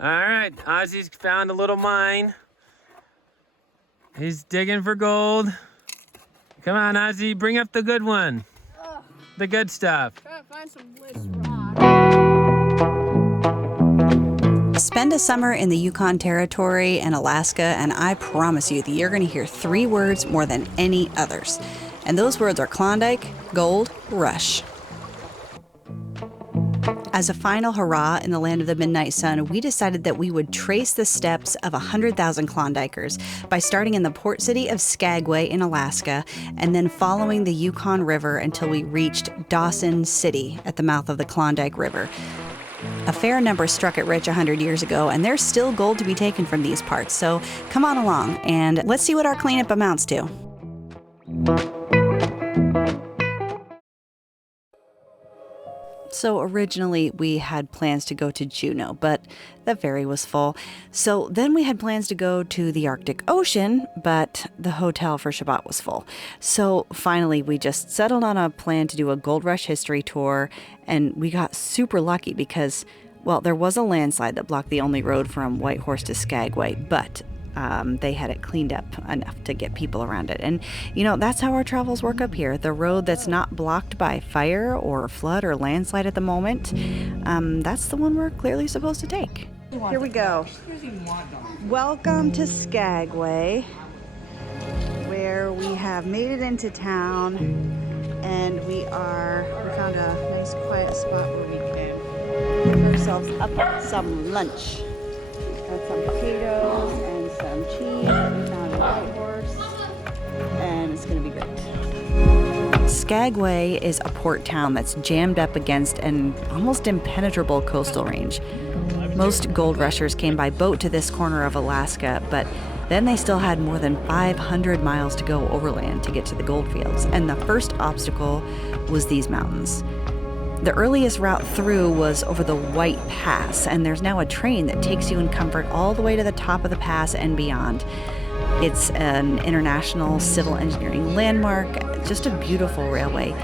All right, Ozzy's found a little mine. He's digging for gold. Come on, Ozzy, bring up the good one. The good stuff. Try to find some bliss rock. Spend a summer in the Yukon Territory and Alaska, and I promise you that you're going to hear 3 words more than any others. And those words are Klondike, gold, rush. As a final hurrah in the land of the midnight sun, we decided that we would trace the steps of 100,000 Klondikers by starting in the port city of Skagway in Alaska and then following the Yukon River until we reached Dawson City at the mouth of the Klondike River. A fair number struck it rich 100 years ago, and there's still gold to be taken from these parts. So come on along, and let's see what our cleanup amounts to. So originally we had plans to go to Juneau, but the ferry was full. So then we had plans to go to the Arctic Ocean, but the hotel for Shabbat was full. So finally we just settled on a plan to do a Gold Rush history tour, and we got super lucky because, well, there was a landslide that blocked the only road from Whitehorse to Skagway, but they had it cleaned up enough to get people around it. And, you know, that's how our travels work up here. The road that's not blocked by fire or flood or landslide at the moment, that's the one we're clearly supposed to take. Here we go. Welcome to Skagway, where we have made it into town, and we found a nice quiet spot where we can give ourselves up some lunch. Got some potatoes and some cheese. We found a Whitehorse, and it's gonna be great. Skagway is a port town that's jammed up against an almost impenetrable coastal range. Most gold rushers came by boat to this corner of Alaska, but then they still had more than 500 miles to go overland to get to the gold fields, and the first obstacle was these mountains. The earliest route through was over the White Pass, and there's now a train that takes you in comfort all the way to the top of the pass and beyond. It's an international civil engineering landmark, just a beautiful railway.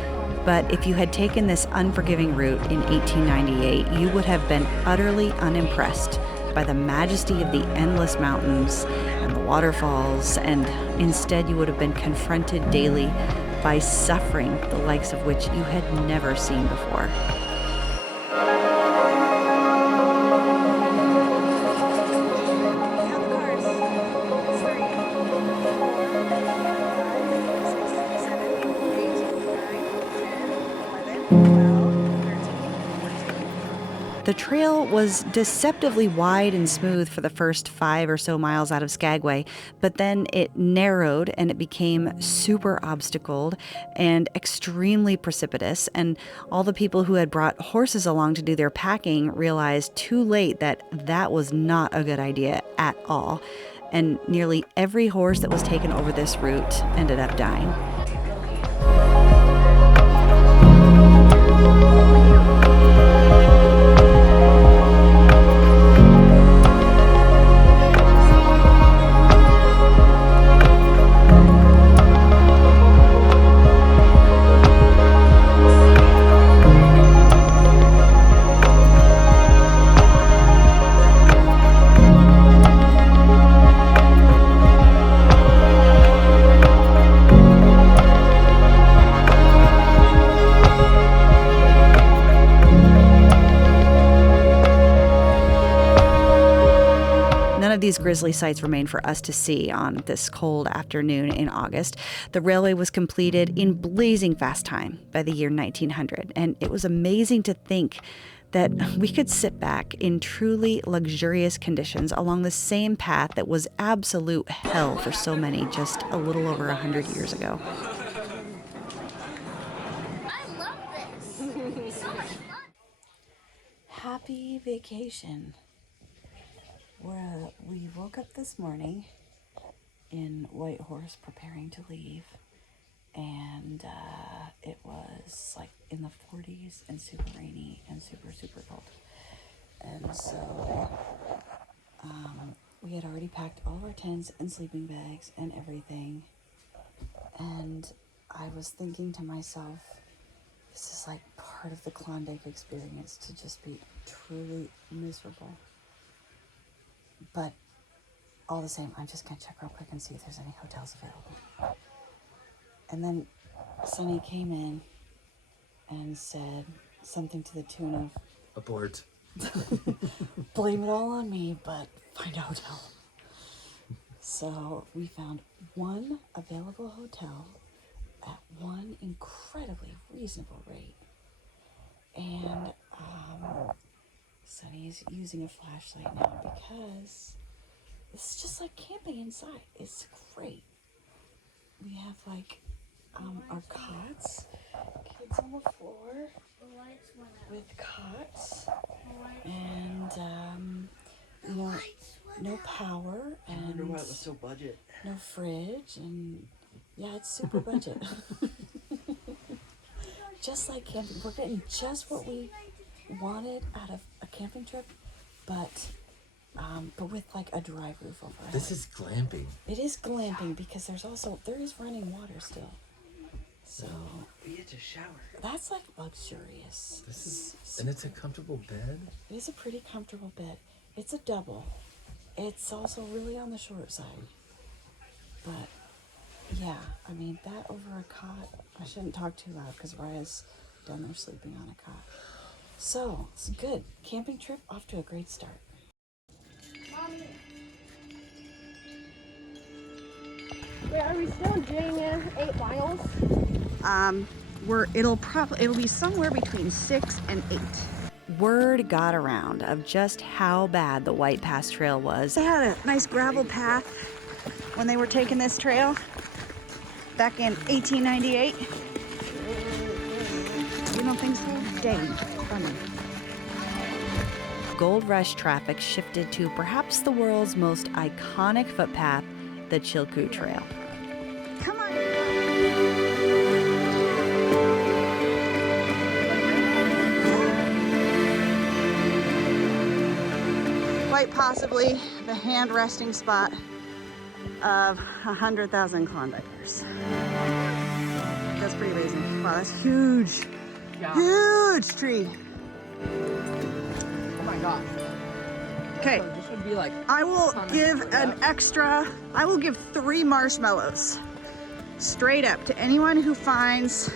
But if you had taken this unforgiving route in 1898, you would have been utterly unimpressed by the majesty of the endless mountains and the waterfalls, and instead you would have been confronted daily by suffering the likes of which you had never seen before. The trail was deceptively wide and smooth for the first 5 or so miles out of Skagway, but then it narrowed and it became super obstacled and extremely precipitous, and all the people who had brought horses along to do their packing realized too late that that was not a good idea at all, and nearly every horse that was taken over this route ended up dying. These grisly sights remain for us to see on this cold afternoon in August. The railway was completed in blazing fast time by the year 1900, and it was amazing to think that we could sit back in truly luxurious conditions along the same path that was absolute hell for so many just a little over 100 years ago. I love this. So much fun. Happy vacation. We woke up this morning in Whitehorse preparing to leave, and it was like in the 40s and super rainy and super cold. And so we had already packed all of our tents and sleeping bags and everything, and I was thinking to myself, this is like part of the Klondike experience, to just be truly miserable. But all the same, I'm just gonna check real quick and see if there's any hotels available. And then Sonny came in and said something to the tune of, Abort. blame it all on me, but find a hotel. So we found one available hotel at one incredibly reasonable rate. And Sonny is using a flashlight now because it's just like camping inside. It's great. We have like our cots, kids on the floor with cots, and you know, no power, and I wonder why it was so budget. no fridge, and yeah, it's super budget. Just like camping, we're getting just what we wanted out of a camping trip, but with like a dry roof over our This head. is glamping. It is glamping because there is running water still. So We get to shower. that's like luxurious. This is, and it's a comfortable bed. It is a pretty comfortable bed. It's a double. It's also really on the short side. But yeah, I mean, that over a cot, I shouldn't talk too loud because Raya's down there sleeping on a cot. So it's good. Camping trip off to a great start. Wait, are we still doing 8 miles? It'll be somewhere between 6 and 8. Word got around of just how bad the White Pass Trail was. They had a nice gravel path when they were taking this trail back in 1898. You don't think so? Dang, funny. Gold Rush traffic shifted to perhaps the world's most iconic footpath, the Chilkoot Trail. Come on. Quite possibly the hand resting spot of 100,000 Klondikers. That's pretty amazing. Wow, that's huge. Yeah. Huge tree. Oh my gosh. Okay. This would be like. I will give 3 marshmallows straight up to anyone who finds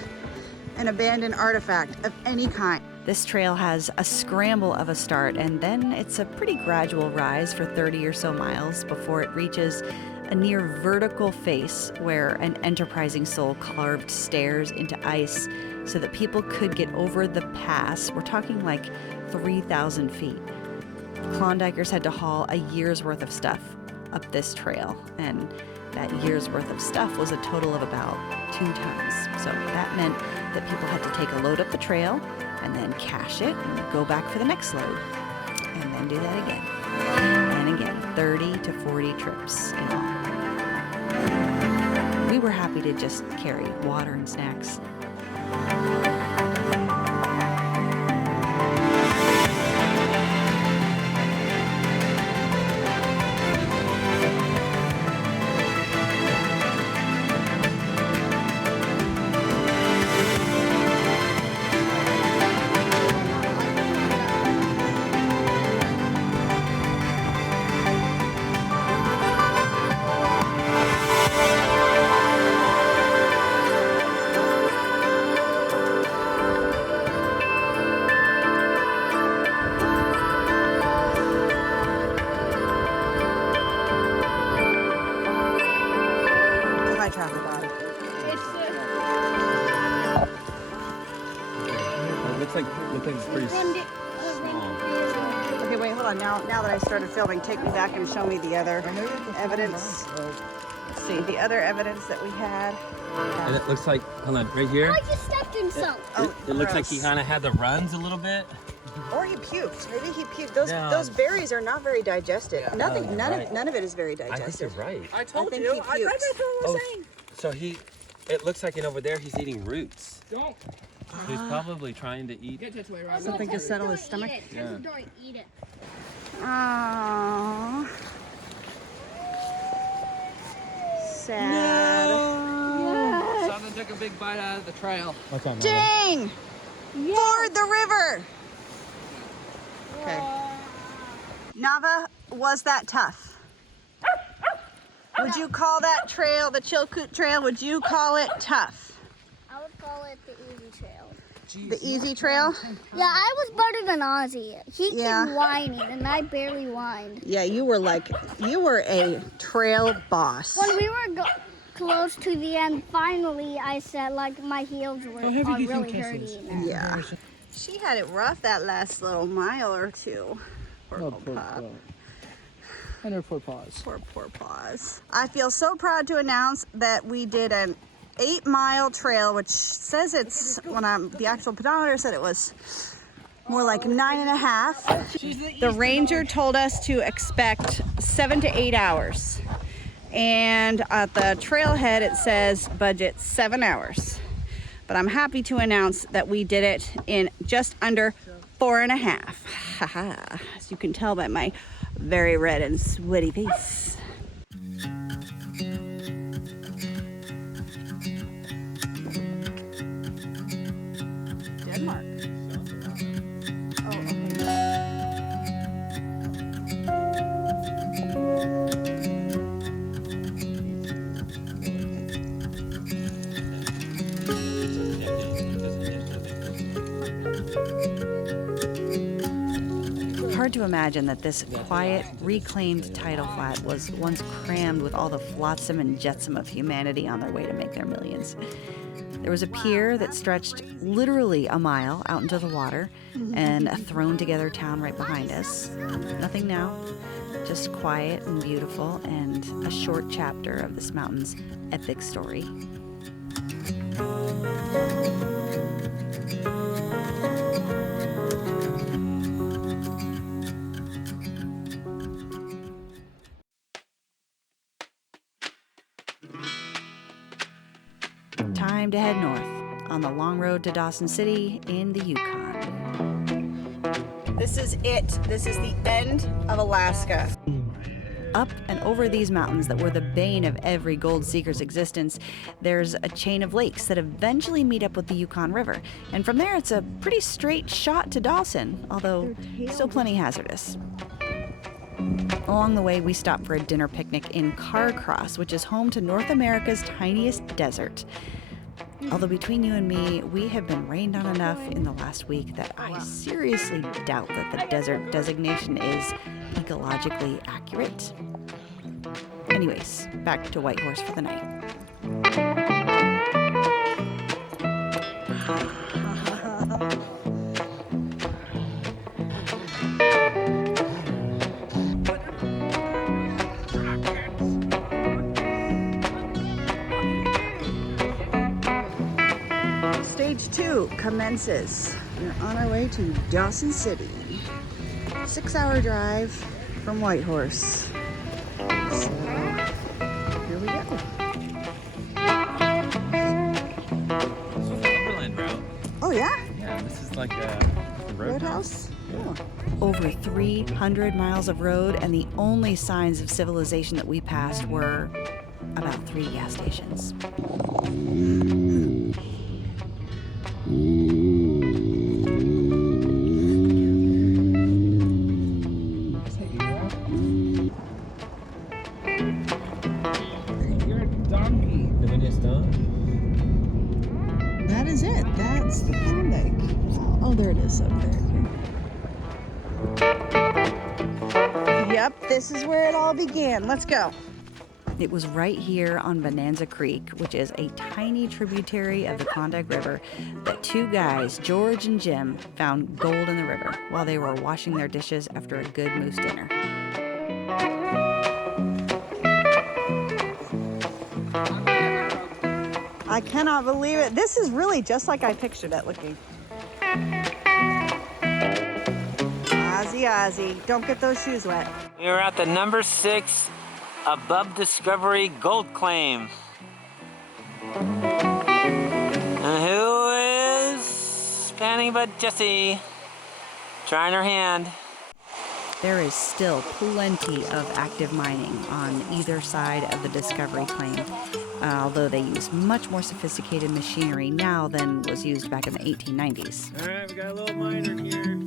an abandoned artifact of any kind. This trail has a scramble of a start, and then it's a pretty gradual rise for 30 or so miles before it reaches a near vertical face where an enterprising soul carved stairs into ice so that people could get over the pass. We're talking like 3,000 feet. Klondikers had to haul a year's worth of stuff up this trail, and that year's worth of stuff was a total of about 2 tons. So that meant that people had to take a load up the trail and then cache it and go back for the next load, and then do that again. And again, 30 to 40 trips in all. We were happy to just carry water and snacks. Looks like it's pretty small. Okay, wait, hold on. Now that I started filming, take me back and show me the other evidence. Let's see, the other evidence that we had. And it looks like, hold on, right here. I just stepped in some. It looks like he kind of had the runs a little bit. Or he puked. Maybe he puked. Those berries are not very digested. Yeah. None of it is very I think digested. you're right. I told think you. he That's what puked. I was saying. So it looks like over there he's eating roots. Don't. So he's probably trying to eat. Get this way, right? Something to settle his stomach. Yeah. Don't eat it. Aww. Sad. Something took a big bite out of the trail. What's that? Dang! Ford the river! Okay. Nava, was that tough? Would you call that trail, the Chilkoot Trail, would you call it tough? I would call it the easy trail. The easy trail? Yeah, I was better than Ozzy. He Yeah. kept whining, and I barely whined. Yeah, you were a trail boss. When we were close to the end, finally, I said, like, my heels were really hurting. Yeah. She had it rough that last little mile or two. Poor little pup. And her poor paws. Poor paws. I feel so proud to announce that we did an 8-mile trail, which says it's, the actual pedometer said it was more like 9.5. The ranger told us to expect 7 to 8 hours. And at the trailhead, it says budget 7 hours. But I'm happy to announce that we did it in just under 4.5. Haha, as you can tell by my very red and sweaty face. Denmark. Oh, okay. Hard to imagine that this quiet, reclaimed tidal flat was once crammed with all the flotsam and jetsam of humanity on their way to make their millions. There was a pier that stretched literally a mile out into the water, and a thrown-together town right behind us. Nothing now, just quiet and beautiful, and a short chapter of this mountain's epic story. Time to head north on the long road to Dawson City in the Yukon. This is it. This is the end of Alaska. Up and over these mountains that were the bane of every gold seeker's existence, there's a chain of lakes that eventually meet up with the Yukon River. And from there, it's a pretty straight shot to Dawson, although still plenty hazardous. Along the way, we stopped for a dinner picnic in Carcross, which is home to North America's tiniest desert. Although between you and me, we have been rained on enough in the last week that I seriously doubt that the desert designation is ecologically accurate. Anyways, back to Whitehorse for the night. Stage 2 commences. We're on our way to Dawson City. 6-hour drive from Whitehorse. So, here we go. Overland route. Oh yeah? Yeah, this is like a Roadhouse? Over 300 miles of road, and the only signs of civilization that we passed were about 3 gas stations. You're a donkey. That is it. That's the Klondike. Oh, there it is up there. Okay. Yep, this is where it all began. Let's go. It was right here on Bonanza Creek, which is a tiny tributary of the Klondike River, that 2 guys, George and Jim, found gold in the river while they were washing their dishes after a good moose dinner. I cannot believe it. This is really just like I pictured it looking. Ozzy, don't get those shoes wet. We are at the number 6 Above Discovery Gold Claim. And who is panning but Jessie? Trying her hand. There is still plenty of active mining on either side of the Discovery Claim, although they use much more sophisticated machinery now than was used back in the 1890s. All right, we got a little miner here.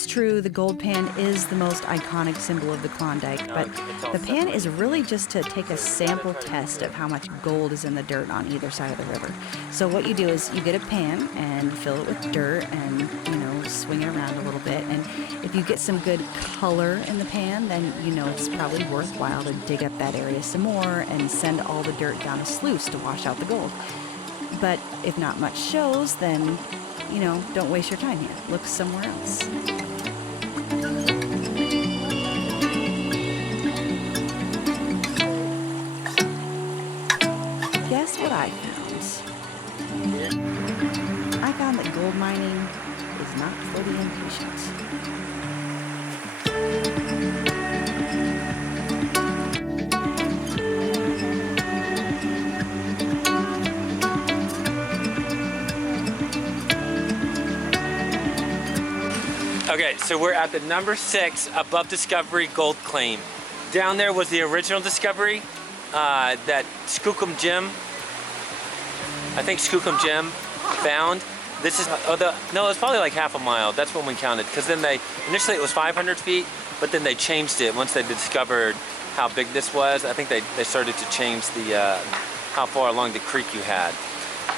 it's true, the gold pan is the most iconic symbol of the Klondike, but the pan is really just to take a sample test of how much gold is in the dirt on either side of the river. So what you do is you get a pan and fill it with dirt and, swing it around a little bit. And if you get some good color in the pan, then it's probably worthwhile to dig up that area some more and send all the dirt down a sluice to wash out the gold. But if not much shows, then don't waste your time here. Look somewhere else. Guess what I found? I found that gold mining is not for the impatient. Okay, so we're at the number 6 above Discovery gold claim. Down there was the original discovery that Skookum Jim, I think Skookum Jim found. This is, no, it's probably like half a mile. That's when we counted. Because then initially it was 500 feet, but then they changed it once they discovered how big this was. I think they started to change the, how far along the creek you had.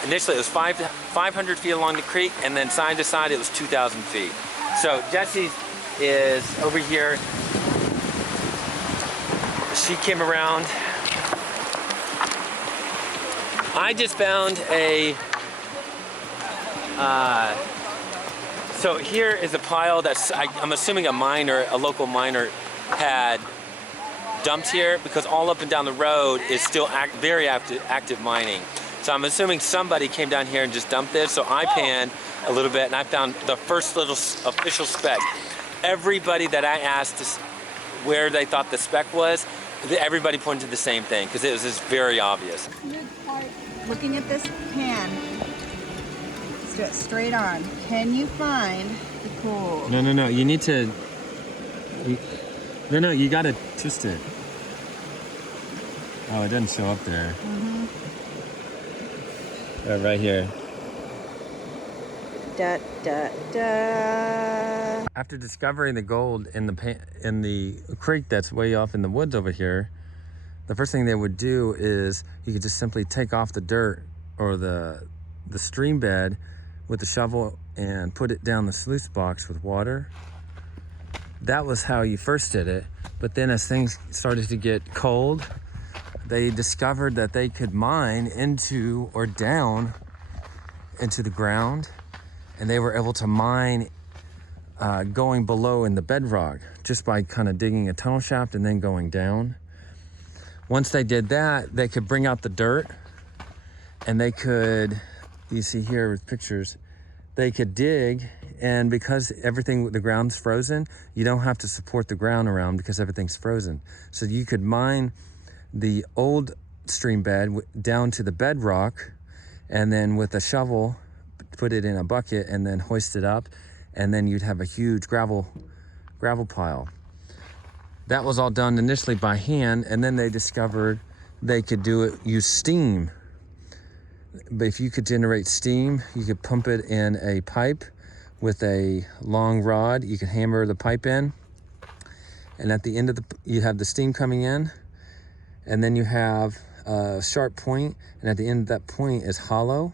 Initially it was 500 feet along the creek, and then side to side it was 2,000 feet. So Jessie is over here. She came around. I just found a, so here is a pile that's, I'm assuming a local miner had dumped here, because all up and down the road is still very active mining. So I'm assuming somebody came down here and just dumped this. So I panned a little bit and I found the first little official speck. Everybody that I asked where they thought the speck was, everybody pointed to the same thing, because it was just very obvious. Looking at this pan, straight on, can you find the gold? No, you need to, you gotta twist it. Oh, it doesn't show up there. Right here. Da, da, da. After discovering the gold in the creek that's way off in the woods over here, the first thing they would do is you could just simply take off the dirt or the stream bed with the shovel and put it down the sluice box with water. That was how you first did it. But then as things started to get cold, they discovered that they could mine into or down into the ground, and they were able to mine going below in the bedrock just by kind of digging a tunnel shaft and then going down. Once they did that, they could bring out the dirt, and they could, you see here with pictures, they could dig, and because the ground's frozen, you don't have to support the ground around because everything's frozen. So you could mine the old stream bed down to the bedrock, and then with a shovel put it in a bucket and then hoist it up, and then you'd have a huge gravel pile. That was all done initially by hand, and then they discovered they could use steam. But if you could generate steam, you could pump it in a pipe with a long rod. You could hammer the pipe in, and at the end you have the steam coming in, and then you have a sharp point, and at the end of that point is hollow,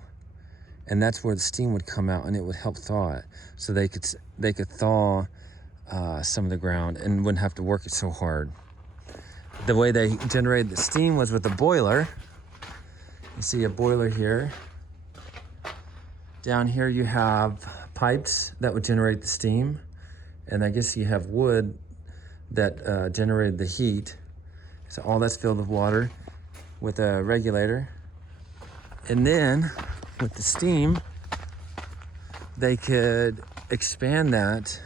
and that's where the steam would come out, and it would help thaw it. So they could thaw some of the ground and wouldn't have to work it so hard. The way they generated the steam was with a boiler. You see a boiler here. Down here you have pipes that would generate the steam, and I guess you have wood that generated the heat. So all that's filled with water with a regulator. And then with the steam, they could expand that.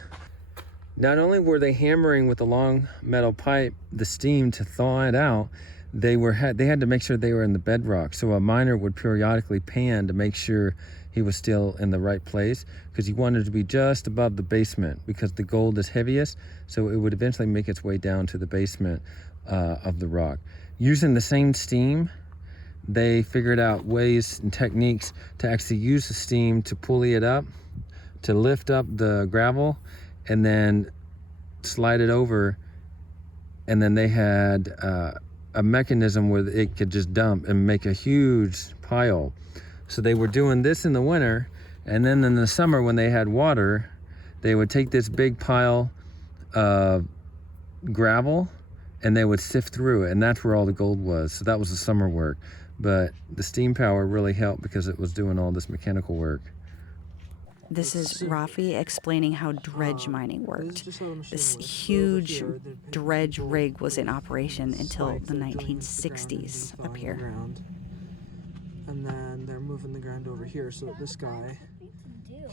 Not only were they hammering with a long metal pipe the steam to thaw it out, they had to make sure they were in the bedrock. So a miner would periodically pan to make sure he was still in the right place, because he wanted to be just above the basement, because the gold is heaviest, so it would eventually make its way down to the basement of the rock. Using the same steam, they figured out ways and techniques to actually use the steam to pulley it up, to lift up the gravel, and then slide it over, and then they had a mechanism where it could just dump and make a huge pile. So they were doing this in the winter, and then in the summer when they had water, they would take this big pile of gravel and they would sift through it, and that's where all the gold was. So that was the summer work. But the steam power really helped because it was doing all this mechanical work. This is Rafi explaining how dredge mining worked. This huge dredge rig was in operation until the 1960s up here. And then they're moving the ground over here so that this guy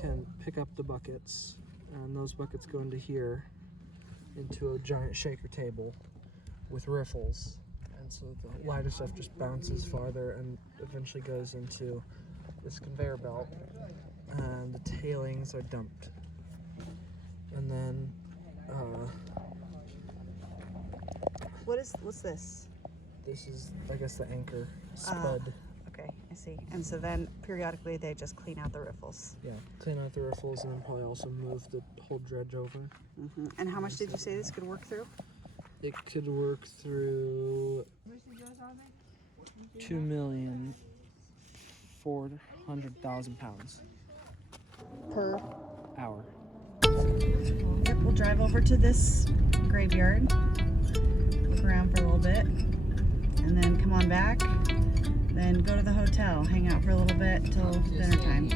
can pick up the buckets, and those buckets go into here, into a giant shaker table with riffles. And so the lighter stuff just bounces farther and eventually goes into this conveyor belt, and the tailings are dumped. And then What's this? this is, I guess, the anchor spud. Okay, I see. And so then periodically they just clean out the riffles. Yeah, clean out the riffles and then probably also move the whole dredge over. Mm-hmm. And how much did you say this could work through? It could work through 2,400,000 pounds Per hour. Yep, we'll drive over to this graveyard, look around for a little bit, and then come on back, then go to the hotel, hang out for a little bit till dinner time.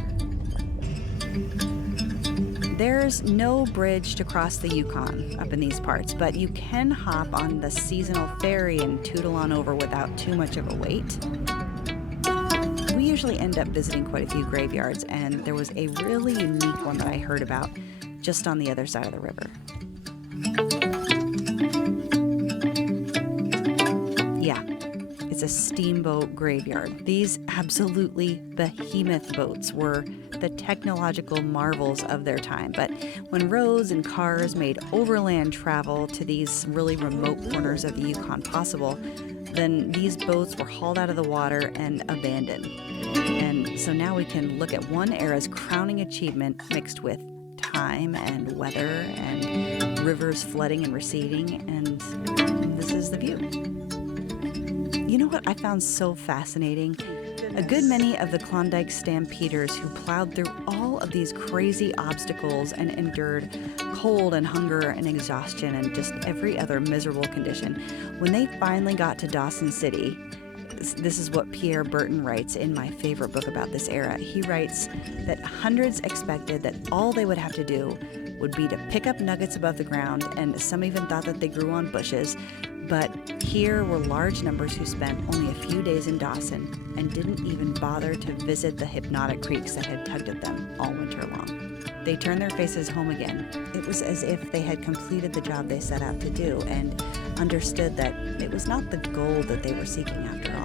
There's no bridge to cross the Yukon up in these parts, but you can hop on the seasonal ferry and tootle on over without too much of a wait. We usually end up visiting quite a few graveyards, and there was a really unique one that I heard about just on the other side of the river. Yeah, it's a steamboat graveyard. These absolutely behemoth boats were the technological marvels of their time, but when roads and cars made overland travel to these really remote corners of the Yukon possible, then these boats were hauled out of the water and abandoned. And so now we can look at one era's crowning achievement mixed with time and weather and rivers flooding and receding, and this is the view. You know what I found so fascinating? A good many of the Klondike stampeders who plowed through all of these crazy obstacles and endured cold and hunger and exhaustion and just every other miserable condition, when they finally got to Dawson City, this is what Pierre Burton writes in my favorite book about this era. He writes that hundreds expected that all they would have to do would be to pick up nuggets above the ground, and some even thought that they grew on bushes. But here were large numbers who spent only a few days in Dawson and didn't even bother to visit the hypnotic creeks that had tugged at them all winter long. They turned their faces home again. It was as if they had completed the job they set out to do and understood that it was not the gold that they were seeking after all.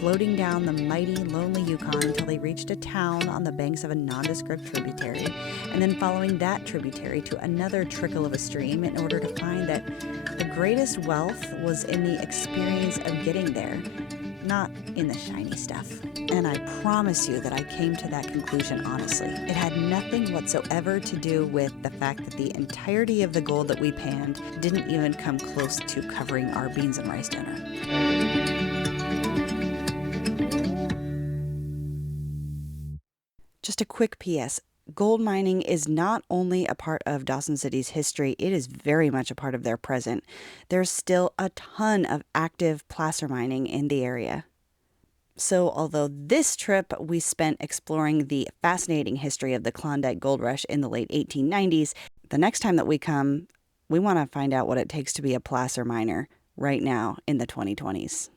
Floating down the mighty, lonely Yukon until they reached a town on the banks of a nondescript tributary, and then following that tributary to another trickle of a stream in order to find that the greatest wealth was in the experience of getting there, not in the shiny stuff. And I promise you that I came to that conclusion honestly. It had nothing whatsoever to do with the fact that the entirety of the gold that we panned didn't even come close to covering our beans and rice dinner. Just a quick PS. Gold mining is not only a part of Dawson City's history, it is very much a part of their present. There's still a ton of active placer mining in the area. So although this trip we spent exploring the fascinating history of the Klondike gold rush in the late 1890s, the next time that we come, we want to find out what it takes to be a placer miner right now in the 2020s.